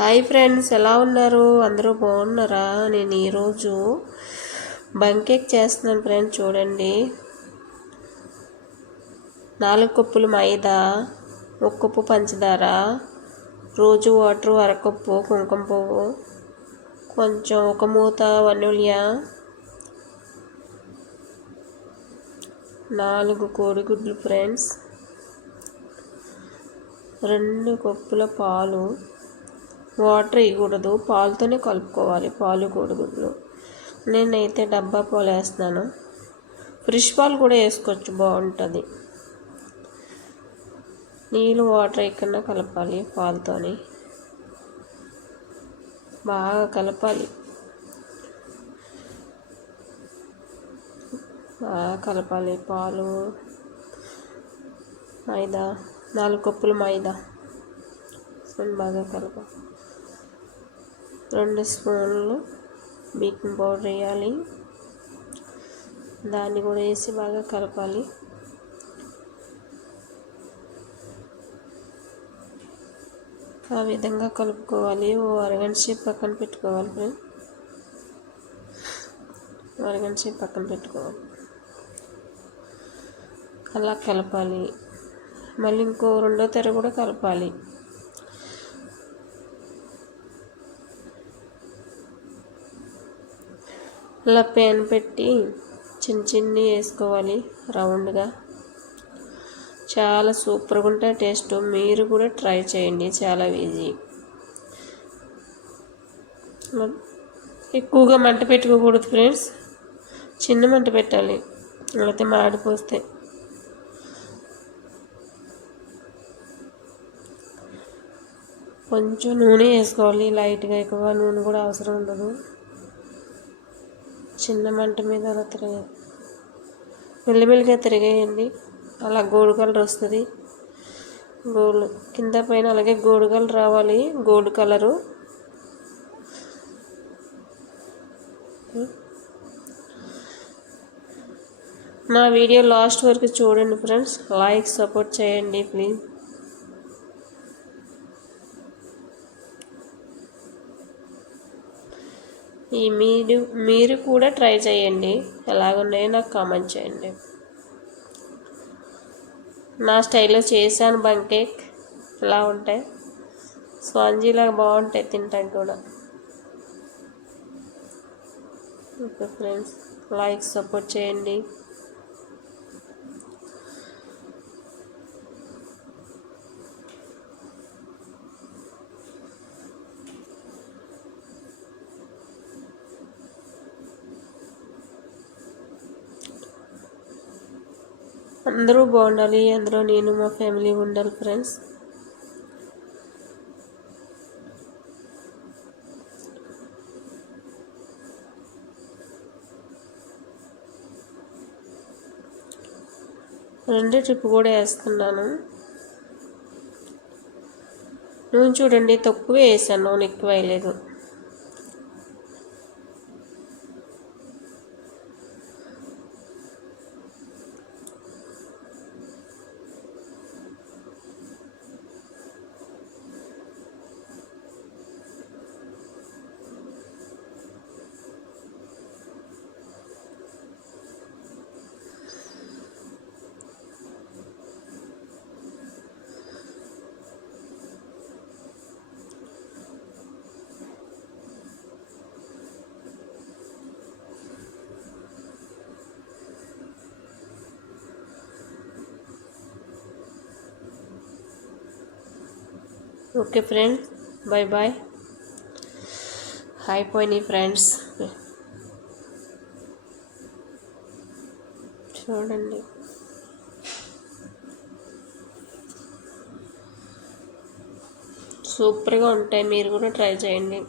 Hi friends, ఎలా ఉన్నారు? అందరూ బాగున్నారా? నేను ఈరోజు బన్ కేక్ చేస్తున్నాను ఫ్రెండ్స్. చూడండి, 4 కప్పులు మైదా, 1 కప్పు పంచదార, రోజు వాటర్, అరకప్పు కుంకుమ పువ్వు, కొంచెం ఒక మూత వనీలా, 4 కోడిగుడ్లు ఫ్రెండ్స్, 2 కప్పుల పాలు. వాటర్ వేయకూడదు, పాలుతోనే కలుపుకోవాలి, పాలు కోడిగుడ్లు. నేనైతే డబ్బా పాలు వేస్తున్నాను, ఫ్రెష్ పాలు కూడా వేసుకోవచ్చు, బాగుంటుంది. నీళ్ళు వాటర్ ఎక్కడన్నా కలపాలి, పాలతోని బాగా కలపాలి. పాలు, మైదా, 4 కప్పులు మైదా బాగా కలపాలి. 2 స్పూన్లు బేకింగ్ పౌడర్ వేయాలి, దాన్ని కూడా వేసి బాగా కలపాలి. ఆ విధంగా కలుపుకోవాలి. అరగంట సేపు పక్కన పెట్టుకోవాలి ఫ్రెండ్స్. అరగంట సేపు పక్కన పెట్టుకోవాలి, అలా కలపాలి. మళ్ళీ ఇంకో 2వ తెర కూడా కలపాలి. అలా ప్యాన్ పెట్టి చిన్ని వేసుకోవాలి రౌండ్గా. చాలా సూపర్గా ఉంటుంది టేస్ట్. మీరు కూడా ట్రై చేయండి, చాలా ఈజీ. ఎక్కువగా మంట పెట్టుకోకూడదు ఫ్రెండ్స్, చిన్న మంట పెట్టాలి, అయితే మాడిపోస్తే. కొంచెం నూనె వేసుకోవాలి లైట్గా, ఎక్కువ నూనె కూడా అవసరం ఉండదు. చిన్న మంట మీద అలా మెల్లమెల్లగా తిరిగేయండి, అలా గోల్డ్ కలర్ వస్తుంది. కింద పైన అలాగే గోల్డ్ కలర్ రావాలి, గోల్డ్ కలరు. నా వీడియో లాస్ట్ వరకు చూడండి ఫ్రెండ్స్, లైక్ సపోర్ట్ చేయండి ప్లీజ్. మీరు కూడా ట్రై చేయండి, ఎలాగున్నాయో నాకు కామెంట్ చేయండి. నా స్టైల్లో చేశాను బన్ కేక్. ఎలా ఉంటాయి, స్పాంజీలాగా బాగుంటాయి, తింటానికి కూడా. ఓకే ఫ్రెండ్స్, లైక్ సపోర్ట్ చేయండి. అందరూ బాగుండాలి, అందులో నేను మా ఫ్యామిలీ ఉండాలి ఫ్రెండ్స్. రెండో ట్రిప్ కూడా వేస్తున్నాను. నూనె చూడండి, తక్కువే వేసాను, నూనె ఎక్కువ వేయలేదు. Okay friends, bye bye. అయిపోయినాయి ఫ్రెండ్స్, చూడండి. సూపర్గా ఉంటాయి, మీరు కూడా ట్రై చేయండి.